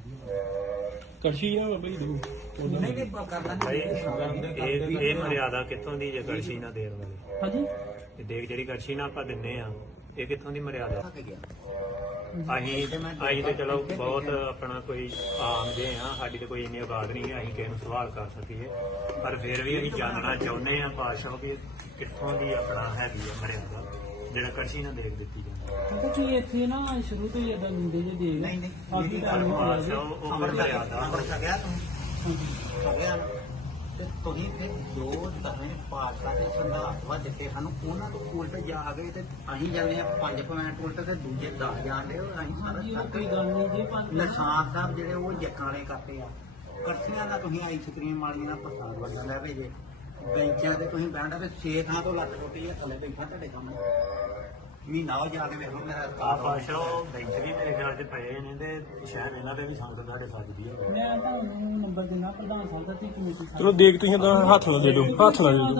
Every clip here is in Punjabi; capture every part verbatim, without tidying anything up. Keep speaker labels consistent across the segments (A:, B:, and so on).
A: ਕੜਛੀ ਨਾ ਬਾਬਾ ਜੀ ਦੇਖੋ
B: ਨਹੀਂ ਨਹੀਂ ਕਰਨਾ
C: ਇਹ ਇਹ ਮਰਿਆਦਾ ਕਿੱਥੋਂ ਦੀ ਜੇ ਕੜਛੀ ਨਾ ਦੇਣ ਵਾਲੀ?
A: ਹਾਂਜੀ
C: ਇਹ ਦੇਖ ਜਿਹੜੀ ਕੜਛੀ ਨਾ ਆਪਾਂ ਦਿੰਨੇ ਆ ਇਹ ਕਿੱਥੋਂ ਦੀ ਮਰਿਆਦਾ? ਅਸੀਂ ਅਸੀਂ ਤੇ ਚਲੋ ਬਹੁਤ ਆਪਣਾ ਕੋਈ ਆਮ ਜੇ ਆ, ਸਾਡੀ ਤੇ ਕੋਈ ਇੰਨੀ ਆਬਾਦ ਨਹੀਂ ਹੈ ਅਸੀਂ ਕਿਸੇ ਨੂੰ ਸਵਾਲ ਕਰ ਸਕੀਏ, ਪਰ ਫਿਰ ਵੀ ਅਸੀਂ ਜਾਣਨਾ ਚਾਹੁੰਦੇ ਆ ਪਾਤਸ਼ਾਹ ਵੀ ਕਿੱਥੋਂ ਦੀ ਆਪਣਾ ਹੈਗੀ ਆ ਮਰਿਆਦਾ ਜਿਹੜਾ ਕੜਛੀ ਨਾ ਦੇਖ ਦਿੱਤੀ ਜਾਂਦੀ।
A: ਕਿਉਂਕਿ ਤੁਸੀਂ ਇੱਥੇ ਨਾ ਸ਼ੁਰੂ ਤੋਂ ਹੀ ਇਦਾਂ ਦਿੰਦੇ ਜੇ ਦੇ
B: ਨਹੀਂ ਨਹੀਂ
A: ਕਾਫੀ ਟਾਈਮ ਹੋ ਗਿਆ
C: ਪਾਤਸ਼ਾਹ ਉਹ ਉਹ ਮਰਿਆਦਾ
B: ਅੰਮ੍ਰਿਤ ਛਕਿਆ ਤੂੰ ਛਕਿਆ ਨਾ ਤੇ ਤੁਸੀਂ ਫਿਰ ਦੋ ਧਰਮੇ ਪਾਤਸ਼ਾਹ ਤੇ ਸੰਧਾਰਵਾ ਦਿੱਤੇ ਸਾਨੂੰ, ਉਹਨਾਂ ਤੋਂ ਉਲਟ ਜਾ ਗਏ ਤੇ ਅਸੀਂ ਜਾਂਦੇ ਆ ਪੰਜ ਪੁਆਇੰਟ ਉਲਟ ਤੇ ਦੂਜੇ ਦਸ ਜਾਂਦੇ ਅਸੀਂ ਸਾਰਾ
A: ਕੋਈ ਗੱਲ ਨਹੀਂ ਜੀ ਪੰਜ
B: ਨਿਸ਼ਾਨ ਸਾਹਿਬ ਜਿਹੜੇ ਉਹ ਜੱਕਾਂ ਵਾਲੇ ਕਰਤੇ ਆ। ਕੜਛੀਆਂ ਦਾ ਤੁਸੀਂ ਆਈਸਕ੍ਰੀਮ ਵਾਲੀਆਂ ਦਾ ਪ੍ਰਸਾਦ ਵੰਡਣ ਲੈ ਭੇਜੇ, ਬੈਂਚਾਂ ਤੇ ਤੁਸੀਂ ਬੈਠਾ ਤੇ ਛੇ ਥਾਂ ਤੋਂ ਲੱਖ ਰੁਪਏ ਥੱਲੇ ਬੈਠਾ ਤੁਹਾਡੇ ਸਾਹਮਣੇ ਮਹੀਨਾ ਹੋ ਜਾ ਕੇ ਵੇਖ ਲਓ ਮੇਰਾ
C: ਆ ਪਾਤਸ਼ਾਹ ਉਹ ਬੈਂਚ ਵੀ ਮੇਰੇ ਖਿਆਲ 'ਚ ਪਏ ਨੇ ਤੇ ਸ਼ਾਇਦ ਇਹਨਾਂ ਤੇ ਵੀ ਸੰਗਤ ਸਾਡੇ ਸੱਜਦੀ ਹੋਵੇ।
A: ਮੈਂ ਤੁਹਾਨੂੰ ਨੰਬਰ ਦੇਣਾ ਪ੍ਰਧਾਨ ਸਾਹਿਬ ਦਾ ਤੇ ਕਮੇਟੀ ਸਾਹਿਬ
D: ਚਲੋ ਦੇਖ ਤੁਸੀਂ ਤਾਂ ਹੱਥ ਨਾਲ ਦੇ ਦਿਓ, ਹੱਥ ਨਾਲ ਦੇ ਦਿਓ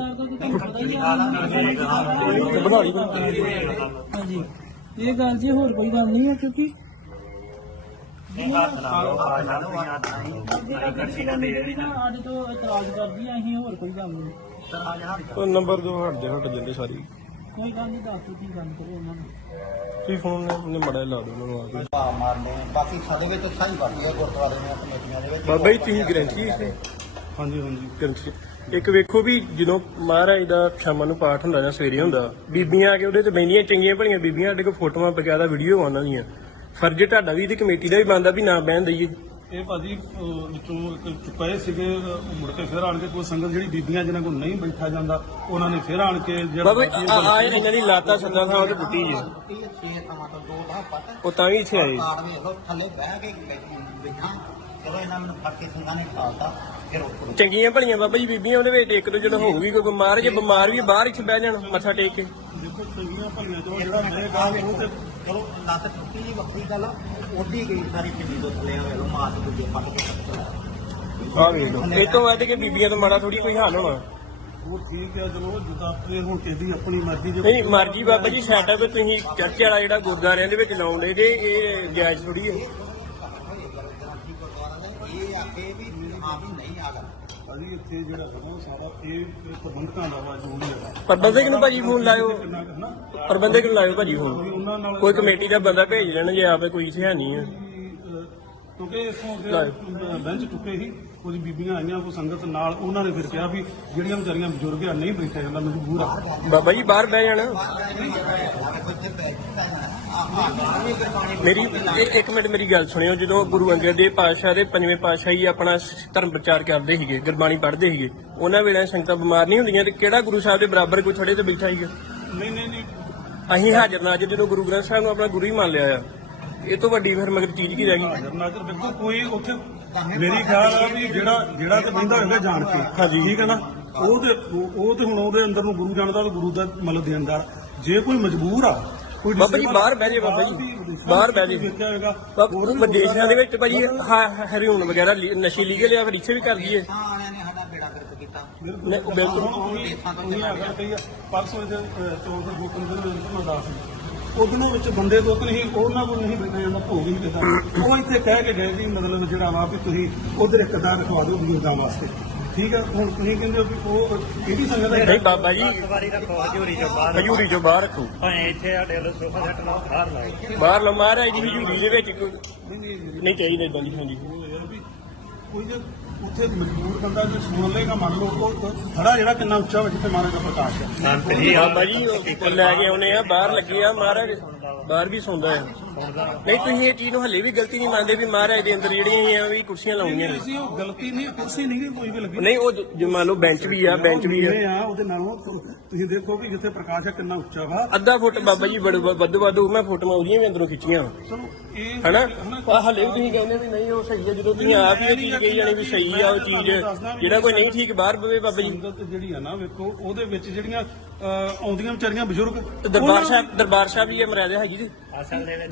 D: ਬਣਾ ਲਈ
A: ਹਾਂਜੀ ਇਹ ਗੱਲ ਜੀ ਹੋਰ ਕੋਈ ਗੱਲ ਨਹੀਂ ਹੈ ਕਿਉਂਕਿ
C: ਹੱਥ ਲਾ ਲਓ ਪਾਤਸ਼ਾਹ ਤੁਸੀਂ ਹੱਥ ਲਾ ਲਓ ਕੜਛੀ ਨਾ ਦੇ ਦੇਣੀ ਨਾ।
A: ਅੱਜ ਤੋਂ ਇਤਰਾਜ਼ ਕਰਦੀ ਆ ਅਸੀਂ ਹੋਰ ਕੋਈ ਗੱਲ ਨਹੀਂ
D: ਉਹ ਨੰਬਰ ਦੋ ਹਟ ਜਾ ਹਟ ਜਾਂਦੇ ਸਾਰੀ।
A: ਕੋਈ ਗੱਲ ਨਹੀਂ ਦੱਸ ਕੀ ਗੱਲ ਕਰੋ ਉਹਨਾਂ ਨੂੰ
D: ਤੁਸੀਂ ਫੋਨ ਨੇ ਮੜਾ ਲਾ ਦਿਓ ਉਹਨਾਂ ਨੂੰ ਆ ਕੇ।
B: ਭਾਅ ਮਾਰਨੇ ਬਾਕੀ ਸਾਡੇ ਵਿੱਚ ਸਾਈ ਬਾਕੀ ਆ ਗੁਰਦੁਆਰੇ ਦੀਆਂ ਕਮੇਟੀਆਂ ਦੇ ਵਿੱਚ।
D: ਬਾਬਾ ਜੀ ਤੁਸੀਂ ਗਰੰਟੀ ਇੱਥੇ?
A: ਹਾਂਜੀ ਹਾਂਜੀ
D: ਗਰੰਟੀ ਇੱਕ ਵੇਖੋ ਵੀ ਜਦੋਂ ਮਹਾਰਾਜ ਦਾ ਸ਼ਾਮਾਂ ਨੂੰ ਪਾਠ ਹੁੰਦਾ ਜਾਂ ਸਵੇਰੇ ਹੁੰਦਾ, ਬੀਬੀਆਂ ਆ ਕੇ ਉਹਦੇ ਤੇ ਬੈਂਦੀਆਂ ਚੰਗੀਆਂ ਭਲੀਆਂ ਬੀਬੀਆਂ ਸਾਡੇ ਕੋਲ ਫੋਟੋਆਂ ਬਕਾਇਦਾ ਵੀਡੀਓ ਆਉਂਦੀਆਂ ਦੀਆਂ, ਫਰਜ਼ ਤੁਹਾਡਾ ਵੀ ਤੇ ਕਮੇਟੀ ਦਾ ਵੀ ਬਣਦਾ ਵੀ ਨਾ ਬਹਿਣ ਦਈਏ।
E: ਇਹ ਭਾਜੀ ਅਹ ਵਿੱਚੋਂ ਇੱਕ ਚੁਕਾਏ ਸੀਗੇ, ਅਹ ਮੁੜ ਕੇ ਫਿਰ ਆਣ ਕੇ ਕੋਈ ਸੰਗਤ ਜਿਹੜੀ ਬੀਬੀਆਂ ਜਿਹਨਾਂ ਕੋਲ ਨਹੀਂ ਬੈਠਾ ਜਾਂਦਾ ਉਹਨਾਂ ਨੇ ਫਿਰ ਆਣ ਕੇ
D: ਬਾਬਾ ਜੀ ਆ ਆ ਇਹਨਾਂ ਦੀ ਲਾਤਾ ਸੱਦਾ ਥਾਂ ਉਹਦੇ ਪੁੱਟੀ ਜੀ,
B: ਇਹ ਛੇ ਥਾਵਾਂ ਤੋਂ ਦੋ ਥਾਂ ਪੱਟ
D: ਉਹ ਤਾਂ ਵੀ ਇੱਥੇ ਆਏ।
B: ਕਾਰ ਵੇਖ ਲਓ ਥੱਲੇ ਬਹਿ ਕੇ ਬੈਠਾ ਚਲੋ ਇਹਨਾਂ ਮੈਨੂੰ ਫੜ ਕੇ ਸਿੰਘਾਂ ਨੇ ਖਾਲਤਾ ਫਿਰ ਉੱਪਰ
D: ਚੰਗੀਆਂ ਭਲੀਆਂ ਬਾਬਾ ਜੀ ਬੀਬੀਆਂ ਉਹਦੇ ਵਿੱਚ ਇੱਕ ਦੋ ਜਦੋਂ ਹੋਊਗੀ ਕੋਈ ਬਿਮਾਰ ਜੇ ਬਿਮਾਰ ਵੀ ਬਾਹਰ ਇੱਥੇ ਬਹਿ ਜਾਣ ਮੱਥਾ ਟੇਕ ਕੇ।
E: ਦੇਖੋ ਚੰਗੀਆਂ ਭਲੀਆਂ ਤੋਂ ਜਿਹੜਾ ਮੇਰੇ ਗਾਲ ਮੂੰਹ ਤੇ
B: ਚਲੋ ਲੱਤ ਟੁੱਟੀ ਜੀ ਵੱਖਰੀ ਗੱਲ ਆ, ਉੱਡੀ ਗਈ ਸਾਰੀ ਪਿੰਡੀ ਤੋਂ ਥੱਲੇ ਵੇਖ ਲਓ ਮਾਰ ਕੇ ਦੂਜੇ ਪੱਟ ਕੇ
D: ਆ ਵੇਖ ਲਓ ਇਹ ਤੋਂ ਵੱਧ ਕੇ ਬੀਬੀਆਂ ਤੋਂ ਮਾੜਾ ਥੋੜੀ ਕੋਈ ਹਾਲ ਹੋਣਾ।
E: ਉਹ ਠੀਕ ਹੈ ਚਲੋ ਜਿੱਦਾਂ ਇਹ ਹੁਣ ਕਿਹਦੀ ਆਪਣੀ ਮਰਜ਼ੀ ਜੇ
D: ਨਹੀਂ ਮਰਜੀ ਬਾਬਾ ਜੀ ਸੈਟਅਪ ਤੁਸੀਂ ਚਰਚ ਵਾਲਾ ਜਿਹੜਾ ਗੁਰਦੁਆਰਿਆਂ ਦੇ ਵਿੱਚ ਲਾਉਂਦੇ ਜੇ ਇਹ ਜਾਇਜ਼ ਥੋੜੀ ਹੈ।
B: ਇਹ ਆਖੇ ਵੀ ਹਾਂ ਵੀ ਨਹੀਂ ਆ ਗੱਲ
E: ਭਾਜੀ ਇੱਥੇ ਜਿਹੜਾ ਹੈਗਾ ਉਹ ਸਾਰਾ ਇਹ ਪ੍ਰਬੰਧਕਾਂ ਦਾ ਵਾ ਜੋ ਵੀ ਹੈਗਾ
D: ਪ੍ਰਬੰਧਕ ਨੂੰ ਭਾਜੀ ਫੋਨ ਲਾਇਓ,
E: ਕਿੰਨਾ ਕੁ ਹਨਾ
D: ਪ੍ਰਬੰਧਕ ਨੂੰ ਲਾਇਓ ਭਾਜੀ ਫੋਨ,
E: ਉਹਨਾਂ ਨਾਲ
D: ਕੋਈ ਕਮੇਟੀ ਦਾ ਬੰਦਾ ਭੇਜ ਲੈਣ ਜੇ ਆਪੇ ਕੋਈ ਇੱਥੇ ਹੈ ਨਹੀਂ ਹੈ।
E: ਕਿਉਂਕਿ ਇਥੋਂ ਬੈਂਚ ਟੁੱਟੇ ਸੀ, ਕੁਝ ਬੀਬੀਆਂ ਆਈਆਂ ਕੋਈ ਸੰਗਤ ਨਾਲ, ਉਹਨਾਂ ਨੇ ਫਿਰ ਕਿਹਾ ਵੀ ਜਿਹੜੀਆਂ ਵਿਚਾਰੀਆਂ ਬਜ਼ੁਰਗ ਆ ਨਹੀਂ ਬੈਠਿਆ ਜਾਂਦਾ ਮਜਬੂਰ ਆ।
D: ਬਾਬਾ ਜੀ ਬਾਹਰ ਬਹਿ ਜਾਣਾ। ਮੇਰੀ ਇੱਕ ਇੱਕ ਮਿੰਟ ਮੇਰੀ ਗੱਲ ਸੁਣਿਓ, ਜਦੋਂ ਗੁਰੂ ਅੰਗਦ ਦੇਵ ਪਾਤਸ਼ਾਹ ਦੇ ਪੰਜਵੇਂ ਪਾਤਸ਼ਾਹ ਹੀ ਆਪਣਾ ਧਰਮ ਪ੍ਰਚਾਰ ਕਰਦੇ ਸੀਗੇ, ਗੁਰਬਾਣੀ ਪੜ੍ਹਦੇ ਸੀਗੇ, ਉਹਨਾਂ ਵੇਲੇ ਸੰਗਤਾਂ ਬਿਮਾਰ ਨਹੀਂ ਹੁੰਦੀਆਂ ਤੇ ਕਿਹੜਾ ਗੁਰੂ ਸਾਹਿਬ ਦੇ ਬਰਾਬਰ ਕੋਈ ਥੋੜੇ ਤੇ ਬੈਠਾ ਸੀਗਾ?
E: ਨਹੀਂ ਨਹੀਂ ਨਹੀਂ
D: ਅਸੀਂ ਹਾਜ਼ਰ ਨਾਜ਼ਰ ਜਦੋਂ ਗੁਰੂ ਗ੍ਰੰਥ ਸਾਹਿਬ ਨੂੰ ਆਪਣਾ ਗੁਰੂ ਹੀ ਮੰਨ ਲਿਆ ਆ, ਇਹ ਤੋਂ ਵੱਡੀ ਫਿਰ ਮਗਰ ਚੀਜ਼ ਕੀ ਰਹਿ ਗਈ?
E: ਨਾਜ਼ਰ ਬਿਲਕੁਲ ਕੋਈ ਉੱਥੇ ਮੇਰੀ ਖਿਆਲ ਆ ਵੀ ਜਿਹੜਾ ਜਿਹੜਾ ਤੇ ਬੰਦਾ ਹੋਏਗਾ ਜਾਣ ਕੇ
D: ਹਾਂਜੀ।
E: ਠੀਕ ਹੈ ਨਾ, ਉਹ ਤੇ ਉਹ ਤੇ ਹੁਣ ਉਹਦੇ ਅੰਦਰ ਨੂੰ ਗੁਰੂ ਜਾਣਦਾ ਤੇ ਗੁਰੂ ਦਾ ਮਤਲਬ ਦੇਣਦਾਰ। ਜੇ ਕੋਈ ਮਜਬੂਰ ਆ ਕੋਈ
D: ਬਾਬਾ ਜੀ ਬਾਹਰ ਬਹਿ ਜੇ, ਬਾਬਾ ਜੀ ਬਾਹਰ ਬਹਿ ਜੇ।
E: ਵੇਖਿਆ ਹੋਏਗਾ
D: ਬਾਬਾ ਵਿਦੇਸ਼ਾਂ ਦੇ ਵਿੱਚ ਭਾਜੀ ਹਰਿਓਨ ਵਗੈਰਾ ਨਸ਼ੇ ਲੀਗਲ ਆ, ਫਿਰ ਇੱਥੇ ਵੀ ਕਰ ਦਈਏ।
B: ਆਣਿਆਂ ਨੇ ਸਾਡਾ ਬੇੜਾ ਗਰਕ ਕੀਤਾ।
D: ਨਹੀਂ, ਉਹ ਬਿਲਕੁਲ
E: ਹੁਣ ਉਹੀ ਉਹੀ ਆ ਗੱਲ ਕਹੀ ਆ। ਪਰਸੋਂ ਦੇ ਚੌਂਕ ਦੇ ਗੋਕਨ ਦੇ ਵਿੱਚ ਮੈਂ ਦੱਸ ਉਹਦੋਂ ਵਿੱਚ ਬੰਦੇ ਦੋ ਨਹੀਂ ਉਹਨਾਂ ਕੋਲ ਨਹੀਂ ਬੈਠਾ ਜਾਂਦਾ, ਭੋਗ ਹੀ ਕਿਦਾਂ ਉਹ ਇੱਥੇ ਕਹਿ ਕੇ ਗਏ ਸੀ ਮਤਲਬ ਜਿਹੜਾ ਵਾ ਵੀ ਤੁਸੀਂ ਉਧਰ ਇੱਕ ਦਾ ਰਖਵਾ ਦਿਓ ਬਜ਼ੁਰਗਾਂ ਵਾਸਤੇ। ਠੀਕ ਹੈ, ਹੁਣ ਤੁਸੀਂ ਕਹਿੰਦੇ ਹੋ ਵੀ ਉਹ ਕਿਹੜੀ ਸੰਗਤ ਹੈ?
D: ਨਹੀਂ ਬਾਬਾ ਜੀ
C: ਵਾਰੀ ਰੱਖੋ ਹਜ਼ੂਰੀ ਚੋਂ ਬਾਹਰ
D: ਹਜ਼ੂਰੀ ਚੋਂ ਬਾਹਰ ਰੱਖੋ,
C: ਭਾਵੇਂ ਇੱਥੇ ਸਾਡੇ ਵੱਲੋਂ ਸੋਫਾ ਸੈੱਟ ਲਾਓ ਬਾਹਰ ਲਾਓ।
D: ਬਾਹਰ ਲਓ ਮਹਾਰਾਜ ਦੀ ਹਜ਼ੂਰੀ ਦੇ ਵਿੱਚ ਕੋਈ ਨਹੀਂ ਚਾਹੀਦਾ ਇਦਾਂ ਦੀ। ਹਾਂਜੀ
E: ਉਹ ਇਹ ਆ ਵੀ ਕੋਈ ਜੇ ਉੱਥੇ ਮਜਬੂਰ ਬੰਦਾ ਜੇ ਸੁਣ ਲਏਗਾ ਮੰਨ ਲਓ ਉਹ ਖੜਾ ਜਿਹੜਾ ਕਿੰਨਾ ਉੱਚਾ ਵਾ ਜਿੱਥੇ ਮਹਾਰਾਜ ਦਾ ਪ੍ਰਕਾਸ਼ ਹੈ।
C: ਸੰਤ ਜੀ
D: ਬਾਬਾ ਜੀ ਉਹ ਲੈ ਕੇ ਆਉਨੇ ਆ, ਬਾਹਰ ਲੱਗੇ ਆ, ਮਹਾਰਾਜ ਬਾਹਰ ਵੀ ਸੌਂਦਾ ਆ। ਨਹੀਂ ਤੁਸੀਂ ਇਹ ਚੀਜ਼ ਨੂੰ ਹੱਲੇ ਵੀ ਗਲਤੀ ਨਹੀਂ ਮੰਨਦੇ ਵੀ ਮਹਾਰਾਜ ਦੇ ਅੰਦਰ ਜਿਹੜੀਆਂ ਆ ਵੀ ਕੁਰਸੀਆਂ ਲਾਉਣੀਆਂ ਨੇ?
E: ਅਸੀਂ ਉਹ ਗਲਤੀ ਨਹੀਂ, ਕੁਰਸੀ ਨਹੀਂ ਗੀ ਕੋਈ ਵੀ ਲੱਗੀ
D: ਨਹੀਂ ਉਹ ਜੇ ਮੰਨ ਲਓ ਬੈਂਚ ਵੀ ਆ, ਬੈਂਚ ਵੀ ਆ,
E: ਇਹ ਆ ਉਹਦੇ ਨਾਲੋਂ ਤੁਸੀਂ ਦੇਖੋ ਕਿ ਜਿੱਥੇ ਪ੍ਰਕਾਸ਼ ਹੈ ਕਿੰਨਾ ਉੱਚਾ ਵਾ।
D: ਅੱਧਾ ਫੁੱਟ ਬਾਬਾ ਜੀ ਬੜ ਵੱਧ ਵੱਧ ਮੈਂ ਫੋਟੋਆਂ ਉਹਦੀਆਂ ਵੀ ਅੰਦਰੋਂ ਖਿੱਚੀਆਂ
E: ਚਲੋ ਇਹ
D: ਹਨਾ। ਆ ਹੱਲੇ ਵੀ ਤੁਸੀਂ ਕਹਿੰਦੇ ਵੀ ਨਹੀਂ ਉਹ ਸਹੀ ਹੈ, ਜਦੋਂ ਤੁਸੀਂ ਆਪ ਹੀ ਇਹ ਚੀਜ਼ ਕਹੀ ਜਾਣੀ ਵੀ ਸਹੀ ਆ ਉਹ ਚੀਜ਼, ਜਿਹੜਾ ਕੋਈ ਨਹੀਂ ਠੀਕ ਬਾਹਰ ਬਵੇ ਬਾਬਾ ਜੀ।
E: ਸੰਗਤ ਜਿਹੜੀ ਆ ਨਾ ਵੇਖੋ ਉਹਦੇ ਵਿੱਚ ਜਿਹੜੀਆਂ ਅਹ, ਆਉਂਦੀਆਂ ਵਿਚਾਰੀਆਂ ਬਜ਼ੁਰਗ
D: ਤੇ ਦਰਬਾਰ ਸਾਹਿਬ ਦਰਬਾਰ ਸਾਹਿਬ ਵੀ ਇਹ ਮਰਿਆਦਾ ਹੈਗੀ ਜੀ।
C: ਅਸਲ ਦੇ ਵਿੱਚ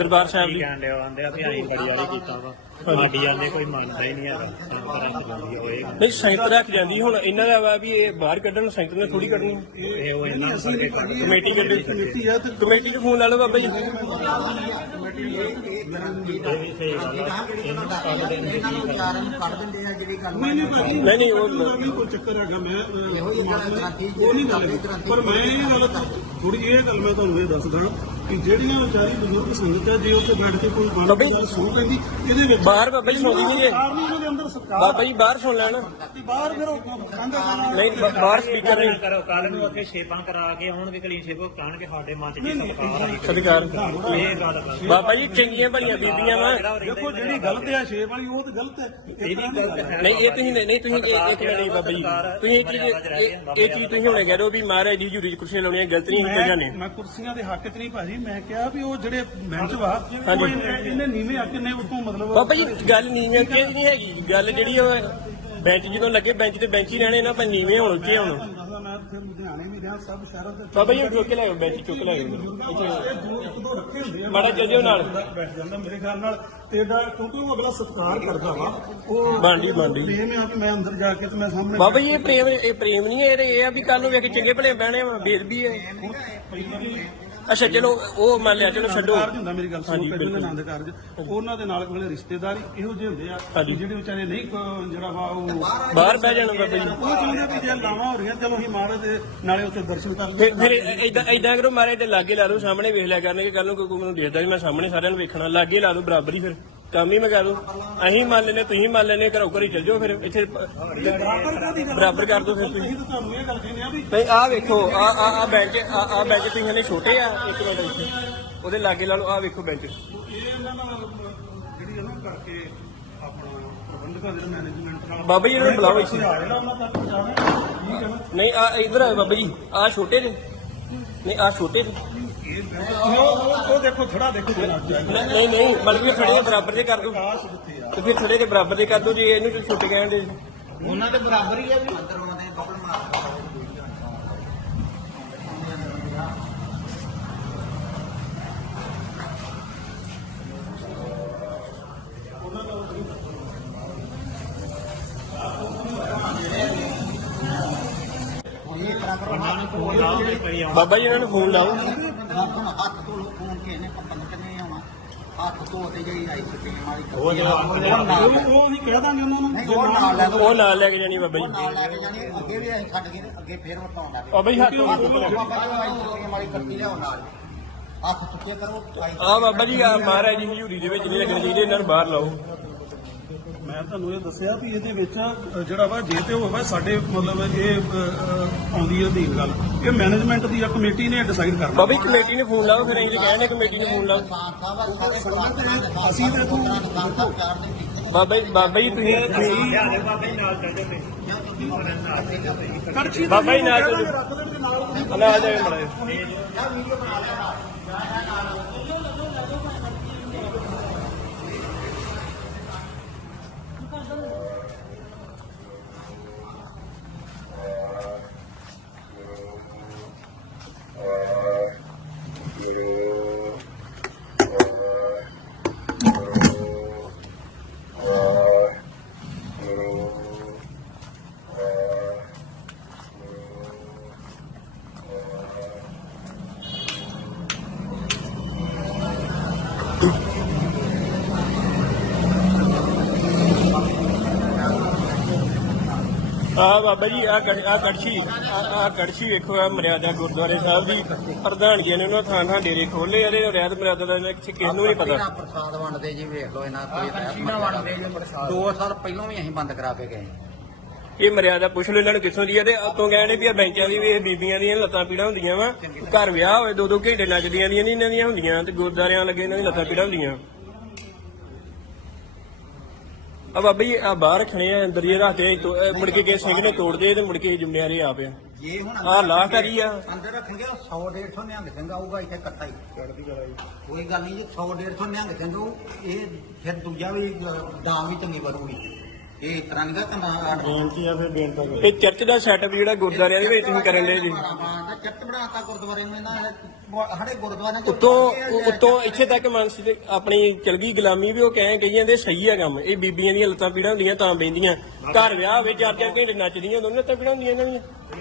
D: ਦਰਬਾਰ ਸਾਹਿਬ
C: ਕੀ
D: ਦੀ
C: ਕਹਿਣ ਡਿਆ ਆਂਦੇ ਆ ਵੀ ਅਸੀਂ ਬੜੀ ਵਾਲੀ ਕੀਤਾ ਵਾ ਸਾਡੀ ਆਂਦੇ ਕੋਈ ਮੰਨਦਾ ਹੀ ਨਹੀਂ ਹੈਗਾ ਸੰਗਤ ਰੱਖ ਜਾਂਦੀ ਆ, ਹੋਏਗਾ
D: ਨਹੀਂ ਸੰਗਤ ਰੱਖ ਜਾਂਦੀ ਹੁਣ ਇਹਨਾਂ ਦਾ ਵਾ ਵੀ ਇਹ ਬਾਹਰ ਕੱਢਣ ਸੰਗਤ ਨੇ ਥੋੜੀ ਕੱਢਣੀ
C: ਇਹ ਉਹ ਇਹਨਾਂ ਨੂੰ ਕਰਕੇ ਕੱਢ
D: ਕਮੇਟੀ ਕੱਢੀ
E: ਕਮੇਟੀ ਆ ਤੇ
D: ਕਮੇਟੀ ਨੂੰ ਫੋਨ ਲਾ ਲਓ ਬਾਬਾ ਜੀ
B: ਇਹਨਾਂ ਨੂੰ ਵਿਚਾਰਾਂ ਨੂੰ ਕੱਢ ਦਿੰਦੇ ਆ ਜਿਹੜੀ ਗੱਲ
E: ਨਹੀਂ ਨਹੀਂ ਭਾਜੀ
D: ਨਹੀਂ ਨਹੀਂ ਉਹ
E: ਨਹੀਂ ਕੋਈ ਚੱਕਰ ਹੈਗਾ ਮੈਂ
B: ਇਹੋ ਜਿਹੀ ਗੱਲ ਕਰਾਂਤੀ
E: ਉਹ ਨਹੀਂ ਗੱਲ ਪਰ ਮੈਂ ਇਹ ਗੱਲ ਥੋੜੀ ਇਹ ਗੱਲ ਮੈਂ ਤੁਹਾਨੂੰ ਇਹ ਦੱਸਦਾ ਕਿ ਜਿਹੜੀਆਂ ਵਿਚਾਰੀ ਬਜ਼ੁਰਗ ਸੰਗਤ ਹੈ ਜੇ ਉੱਥੇ ਬੈਠ ਕੇ ਕੋਈ
D: ਬਾਬਾ ਜੀ,
E: ਗੱਲ ਸੁਣ ਪੈਂਦੀ ਇਹਦੇ ਵਿੱਚ
D: ਬਾਹਰ ਬਾਬਾ ਜੀ ਸੁਣਦੀ ਨਹੀਂ ਜੇ
E: ਸਰਕਾਰ ਨੂੰ ਇਹਨਾਂ ਦੇ ਅੰਦਰ ਸਰਕਾਰ
D: ਬਾਬਾ ਜੀ ਬਾਹਰ ਸੁਣ ਲੈਣ
E: ਦੀ ਬਾਹਰ ਫਿਰ ਉਹ ਕਹਿੰਦਾ ਜਾਣਾ
D: ਨਹੀਂ ਬ- ਬਾਹਰ ਸਪੀਕਰ ਨਹੀਂ
C: ਕਰੋ ਕੱਲ ਨੂੰ ਉੱਥੇ ਛੇਪਾਂ ਕਰਾ ਕੇ ਆਉਣਗੇ ਕਲੀਨ ਛੇਪੋ ਕਹਿਣਗੇ ਸਾਡੇ ਮਨ ਚ ਜੀ ਸਤਿਕਾਰ ਆ
D: ਸਤਿਕਾਰ
C: ਇਹ ਗੱਲ ਬਸ
D: ਬਾਬਾ ਜੀ ਚੰਗੀਆਂ ਭਲੀਆਂ ਬੀਬੀਆਂ ਵਾ
E: ਦੇਖੋ ਜਿਹੜੀ ਗਲਤ ਹੈ ਸ਼ੇਪ ਵਾਲੀ ਉਹ ਤਾਂ ਗਲਤ ਹੈ
C: ਇਹਦੀ ਗਲਤ ਹੈ
D: ਨਹੀਂ ਇਹ ਤੁਸੀਂ ਨਹੀਂ ਨਹੀਂ ਤੁਸੀਂ ਇਹ ਇੱਕ ਮਿੰਟ ਨਹੀਂ ਬਾਬਾ ਜੀ ਤੁਸੀਂ ਇਹ ਚੀਜ਼ ਇਹ- ਇਹ ਚੀਜ਼ ਤੁਸੀਂ ਹੁਣੇ ਕਹਿ ਰਹੇ ਵੀ ਮਹਾਰਾਜ ਦੀ ਝੂਰੀ ਕੁਰਸੀਆਂ ਲਾਉਣੀਆਂ ਗਲਤ ਨਹੀਂ ਹੁੰਦੀਆਂ ਜਾਣੇ
E: ਮੈਂ ਕੁਰਸੀਆਂ ਦੇ ਹੱਕ 'ਚ ਨਹੀਂ ਭਾਜੀ ਮੈਂ ਕਿਹਾ ਵੀ ਉਹ ਜਿਹੜੇ ਬੈਂਚ ਵਾ ਉਹ ਇਹਨੇ ਇਹਨੇ ਨੀਵੇਂ ਹੱਕ ਨੇ ਉਤੋਂ ਮਤਲਬ
D: ਬਾਬਾ ਜੀ ਗੱਲ ਨੀਵੇਂ ਉੱਚੇ ਦੀ ਨਹੀਂ ਹੈਗੀ ਗੱਲ ਜਿਹੜੀ ਉਹ ਬੈਂਚ ਜਦੋਂ ਲੱਗੇ ਬੈਂਚ ਤੇ ਬੈਂਚ ਹੀ ਰਹਿਣੇ ਨਾ ਪਰ ਨੀਵੇਂ ਹੋਣ ਉੱਚੇ ਹੋਣ
E: ਮੈਂ ਇੱਥੇ ਲੁਧਿਆਣੇ ਵੀ ਰਿਹਾ ਸਭ ਸ਼ਹਿਰਾਂ ਦੇ
D: ਬਾਬਾ ਜੀ ਚੁੱਕ ਕੇ ਲਾਇਓ ਬੈਂਚ ਚੁੱਕ ਲਾਇਓ
E: ਇੱਕ ਦੋ ਰੱਖੇ ਹੁੰਦੇ ਆ
D: ਮਾੜਾ ਚੱਲ ਜਿਓ ਨਾਲ
E: ਬੈਠ ਜਾਂਦਾ ਮੇਰੇ ਖਿਆਲ ਨਾਲ ਤੇ ਇਹਦਾ ਕਿਉਂਕਿ ਉਹ ਅਗਲਾ ਸਤਿਕਾਰ ਕਰਦਾ ਵਾ ਉਹ
D: ਬਾਂਡੀ ਬਾਂਡੀ
E: ਪ੍ਰੇਮ ਆ ਵੀ ਮੈਂ ਅੰਦਰ ਜਾ ਕੇ ਤੇ ਮੈਂ ਸਾਹਮਣੇ
D: ਬਾਬਾ ਜੀ ਇਹ ਪ੍ਰੇਮ ਇਹ ਪ੍ਰੇਮ ਨਹੀਂ ਹੈ ਇਹ ਆ ਵੀ ਕੱਲ ਨੂੰ ਵੇਖ ਚੰਗੇ ਭਲੇ ਬਹਿਣੇ ਵਾ ਬੇਦਬੀ ਹੈ ਅੱਛਾ ਚਲੋ ਉਹ ਮੰਨ ਲਿਆ ਚਲੋ ਛੱਡੋ
E: ਕਾਰਜ ਹੁੰਦਾ ਮੇਰੀ ਗੱਲ ਸੁਣੋ ਪਹਿਲਾਂ ਆਨੰਦ ਕਾਰਜ ਉਹਨਾਂ ਦੇ ਨਾਲ ਕੋਲੇ ਰਿਸ਼ਤੇਦਾਰੀ ਇਹੋ ਜਿਹੇ ਹੁੰਦੇ ਆ ਕਿ ਜਿਹੜੇ ਵਿਚਾਰੇ ਨਹੀਂ ਕ- ਜਿਹੜਾ ਵਾ ਉਹ
D: ਬਾਹਰ ਬਹਿ ਜਾਣਾ ਬਾਬਾ ਜੀ
E: ਉਹ ਚਾਹੁੰਦੇ ਵੀ ਜੇ ਲਾਵਾਂ ਹੋ ਰਹੀਆਂ ਚਲੋ ਅਸੀਂ ਮਹਾਰਾਜ ਦੇ ਨਾਲੇ ਉੱਥੇ ਦਰਸ਼ਨ ਕਰ
D: ਫਿਰ ਫਿਰ ਇਦਾਂ ਇਦਾਂ ਕਰੋ ਮਾਰੇ ਤੇ ਲਾਗੇ ਲਾ ਲਓ ਸਾਹਮਣੇ ਵੇਖ ਲਿਆ ਕਰਨਗੇ ਕੱਲ ਨੂੰ ਕੋਈ ਕੋਈ ਮੈਨੂੰ ਦੇਖਦਾ ਵੀ ਮੈਂ ਸਾਹਮਣੇ ਸਾਰਿਆਂ ਨੂੰ ਵੇਖਣਾ ਲਾਗੇ ਲਾ ਲਓ ਬਰਾਬਰ ਹੀ ਫਿਰ ਕੰਮ ਹੀ ਮੈਂ ਕਰ ਦੂੰ ਅਸੀਂ ਮੰਨ ਲੈਨੇ ਤੁਸੀਂ ਮੰਨ ਲੈਨੇ ਘਰੋਂ ਘਰੀ ਚੱਲ ਜਾਓ ਫਿਰ ਇੱਥੇ ਬਰਾਬਰ ਕਰ ਦੋ ਫਿਰ ਤੁਸੀਂ
E: ਤੁਹਾਨੂੰ ਇਹ ਗੱਲ ਕਹਿੰਦੇ ਆ ਵੀ
D: ਨਹੀਂ ਆਹ ਵੇਖੋ ਆ ਆ ਆ ਬੈਂਚ ਆ ਆ ਬੈਂਚ ਤੁਸੀਂ ਨੇ ਛੋਟੇ ਆ ਇੱਕ ਮਿੰਟ ਇੱਥੇ ਉਹਦੇ ਲਾਗੇ ਲਾ ਲਓ ਆਹ ਵੇਖੋ ਬੈਂਚ
E: ਇਹ ਇਹਨਾਂ ਨਾਲ ਜਿਹੜੀ ਹੈ ਨਾ ਕਰਕੇ ਆਪਣਾ ਪ੍ਰਬੰਧਕਾਂ ਦੇ ਮੈਨੇਜਮੈਂਟ ਨਾਲ
D: ਬਾਬਾ ਜੀ ਇਹਨਾਂ ਨੂੰ ਬੁਲਾਓ ਇੱਥੇ
E: ਆ ਜਿਹੜਾ ਉਹਨਾਂ ਤੱਕ ਪਹੁੰਚਾਉਣਾ ਠੀਕ ਹੈ ਨਾ
D: ਨਹੀਂ ਆ ਇਧਰ ਆਓ ਬਾਬਾ ਜੀ ਆ ਛੋਟੇ ਨੇ ਨਹੀਂ ਆ ਛੋਟੇ ਨੇ
E: ਉਹ ਉਹ ਦੇਖੋ ਥੋੜਾ ਦੇਖੋ ਜਰਾ
D: ਨਹੀਂ ਨਹੀਂ ਨਹੀਂ ਬਲਕਿ ਵੀ ਥੋੜੇ ਬਰਾਬਰ ਦੇ ਕਰ ਦੋ ਤੇ ਫਿਰ ਥੋੜੇ ਦੇ ਬਰਾਬਰ ਦੇ ਕਰ ਦੋ ਜੇ ਇਹਨੂੰ ਤੁਸੀਂ ਛੋਟੇ ਕਹਿੰਦੇ
B: ਉਹਨਾਂ ਦੇ ਬਰਾਬਰ ਹੀ ਆ ਵੀ ਅੰਦਰ ਆਉਂਦੇ ਬੱਬਲ ਮਾਰਦੇ
D: ਬਾਬਾ ਜੀ ਇਹਨਾਂ ਨੂੰ ਫੋਨ ਲਾਓ
B: ਹੱਥ ਤੋਂ ਫੋਨ ਕੇ ਨੇ ਪਪਨ ਕਿੰਨੇ ਆਉਣਾ ਹੱਥ ਤੋਂ ਤੇ ਜਿਹੜੀ ਆਈ ਸਟੀਮ ਵਾਲੀ
C: ਉਹ ਜਿਹੜਾ
E: ਉਹ ਉਹ ਨਹੀਂ ਕਹਿ ਦਾਂਗੇ ਉਹਨਾਂ ਨੂੰ
B: ਨਹੀਂ ਉਹ ਨਾਲ ਲੈ ਦੋ
D: ਉਹ ਨਾਲ ਲੈ ਕੇ ਜਾਣੀ ਬਾਬਾ ਜੀ
B: ਨਾਲ ਲੈ ਕੇ ਜਾਣੀ ਅੱਗੇ ਵੀ ਅਸੀਂ ਛੱਡ ਗਏ ਅੱਗੇ ਫੇਰ ਵਟਾਉਣ ਲੱਗੇ
D: ਬਾਬਾ ਜੀ ਹੱਥ
B: ਵਾਲੀ ਕੱਟੀ ਲਿਆਓ ਨਾਲ ਹੱਥ ਚੁੱਕੇ ਕਰੋ
D: ਆ ਬਾਬਾ ਜੀ ਆ ਮਹਾਰਾਜ ਦੀ ਹਜ਼ੂਰੀ ਦੇ ਵਿੱਚ ਨਹੀਂ ਲੱਗਣੀ ਚਾਹੀਦੀ ਇਹਨਾਂ ਨੂੰ ਬਾਹਰ ਲਾਓ
E: ਮੈਂ ਤੁਹਾਨੂੰ ਇਹ ਦੱਸਿਆ ਵੀ ਇਹਦੇ ਵਿੱਚ ਅ, ਜਿਹੜਾ ਵਾ ਜੇ ਤੇ ਹੋਵੇ ਸਾਡੇ ਮਤਲਬ ਇਹ ਅ, ਅ, ਆਉਂਦੀ ਹੈ ਅਧੀਨ ਗੱਲ ਇਹ ਮੈਨੇਜਮੈਂਟ ਦੀ ਆ ਕਮੇਟੀ ਨੇ ਡਿਸਾਈਡ ਕਰਨਾ
D: ਬਾਬਾ ਜੀ ਕਮੇਟੀ ਨੂੰ ਫੋਨ ਲਾਓ ਫਿਰ ਇਹ ਕਹਿੰਦੇ ਕਮੇਟੀ ਨੂੰ ਫੋਨ ਲਾਓ
B: ਅਸੀਂ ਤੇ ਇਥੋਂ
D: ਬਾਬਾ ਜੀ ਬਾਬਾ ਜੀ ਤੁਸੀਂ ਤੁਸੀਂ-
C: ਬਾਬਾ ਜੀ ਨਾਲ ਚੱਲ ਜਾਂਦੇ
E: ਕੜਛੀ
D: ਬਾਬਾ ਜੀ ਨਾਲ ਚੱਲੋ।
E: ਰੱਖ ਦੇਣਗੇ ਨਾਲ
D: ਨਾਲ ਜਾ ਕੇ ਮੜਾਓ ਆ ਬਾਬਾ ਜੀ ਆ ਆ ਕੜਛੀ ਆ ਕੜਛੀ ਵੇਖੋ ਆ ਮਰਿਆਦਾ ਗੁਰਦੁਆਰੇ ਸਾਹਿਬ ਦੀ ਪ੍ਰਧਾਨ ਜੀ ਨੇ ਉਹਨਾਂ ਥਾਂ ਥਾਂ ਡੇਰੇ ਖੋਲੇ ਇਹਦੇ ਰਿਆਤ ਮਰਿਆਦਾ ਦਾ ਇਹਨਾਂ ਕਿਸੇ ਨੂੰ ਨਹੀਂ ਪਤਾ
B: ਪ੍ਰਸਾਦ ਵੰਡਦੇ ਜੀ ਵੇਖ ਲਓ ਇਹਨਾਂ ਕੋਈ ਵੰਡਦੇ ਜੀ ਪ੍ਰਸਾਦ ਦੋ ਸਾਲ ਪਹਿਲਾਂ ਵੀ ਅਸੀਂ ਬੰਦ ਕਰਾ ਕੇ ਗਏ
D: ਇਹ ਮਰਿਆਦਾ ਪੁੱਛ ਲਓ ਇਹਨਾਂ ਨੂੰ ਕਿੱਥੋਂ ਦੀ ਆ ਤੇ ਉਤੋਂ ਕਹਿੰਦੇ ਵੀ ਆ ਬੈਂਚਾਂ ਦੀ ਵੀ ਇਹ ਬੀਬੀਆਂ ਦੀਆਂ ਲੱਤਾਂ ਪੀੜਾਂ ਹੁੰਦੀਆਂ ਵਾ ਘਰ ਵਿਆਹ ਹੋਏ ਦੋ ਦੋ ਘੰਟੇ ਨੱਚਦੀਆਂ ਦੀਆਂ ਨਹੀਂ ਇਹਨਾਂ ਦੀਆਂ ਹੁੰਦੀਆਂ ਤੇ ਗੁਰਦੁਆਰਿਆਂ ਲੱਗੇ ਇਹਨਾਂ ਦੀ ਲੱਤਾਂ ਪੀੜਾਂ ਹੁੰਦੀਆਂ ਆ ਬਾਬਾ ਜੀ ਆ ਬਾਹਰ ਰੱਖਣੇ ਆ ਅੰਦਰ ਹੀ ਰੱਖਦੇ ਮੁੜ ਕੇ ਕਿਸੇ ਸਿੰਘ ਨੇ ਤੋੜਦੇ ਤੇ ਮੁੜ ਕੇ ਜ਼ਿੰਮੇਵਾਰੀ ਆਪ ਆ
B: ਜੇ ਹੁਣ
D: ਆ ਲਾਸਟ ਆ ਰਹੀ ਆ
B: ਅੰਦਰ ਰੱਖਣਗੇ ਸੌ ਡੇਢ ਸੌ ਨਿਹੰਗ ਸਿੰਘ ਆਊਗਾ ਇੱਥੇ ਇਕੱਠਾ ਹੀ ਕੋਈ ਗੱਲ ਨਹੀਂ ਜੀ ਸੌ ਡੇਢ ਸੌ ਨਿਹੰਗ ਸਿੰਘ ਆਊ, ਇਹ ਫਿਰ ਦੂਜਾ ਵੀ ਡਾਂ ਵੀ ਚੰਗੀ ਵਧੂਗੀ ਇਹ ਇਸ ਤਰ੍ਹਾਂ ਨਹੀਂ ਕਰਨਾ
C: ਬੇਨਤੀ ਆ ਫਿਰ ਬੇਨਤਾ ਕਰੋ।
D: ਇਹ ਚਰਚ ਦਾ ਸੈਟਅਪ ਜਿਹੜਾ ਗੁਰਦੁਆਰਿਆਂ ਦੇ ਵਿੱਚ ਤੁਸੀਂ ਕਰਨ ਦੇ ਜੀ
B: ਚੱਟ ਬਣਾਤਾ ਗੁਰਦੁਆਰੇ ਨੂੰ ਇਹਨਾਂ ਨੇ ਸਾਡੇ ਗੁਰਦੁਆਰਿਆਂ ਚ
D: ਉੱਤੋਂ ਉੱਤੋਂ ਇੱਥੇ ਤੱਕ ਮਾਨਸੀ ਤੇ ਆਪਣੀ ਚਲ ਗਈ ਗੁਲਾਮੀ ਵੀ ਉਹ ਕਹਿ ਕਹੀ ਜਾਂਦੇ ਸਹੀ ਆ ਕੰਮ ਇਹ ਬੀਬੀਆਂ ਦੀਆਂ ਲੱਤਾਂ ਪੀੜਾਂ ਹੁੰਦੀਆਂ ਤਾਂ ਬੈਂਦੀਆਂ ਘਰ ਵਿਆਹ ਹੋਵੇ ਚਾਰ ਚਾਰ ਘੰਟੇ ਨੱਚਦੀਆਂ ਦੋਨੇ ਲੱਤਾਂ ਪੀੜਾਂ ਹੁੰਦੀਆਂ ਇਹਨਾਂ ਦੀਆਂ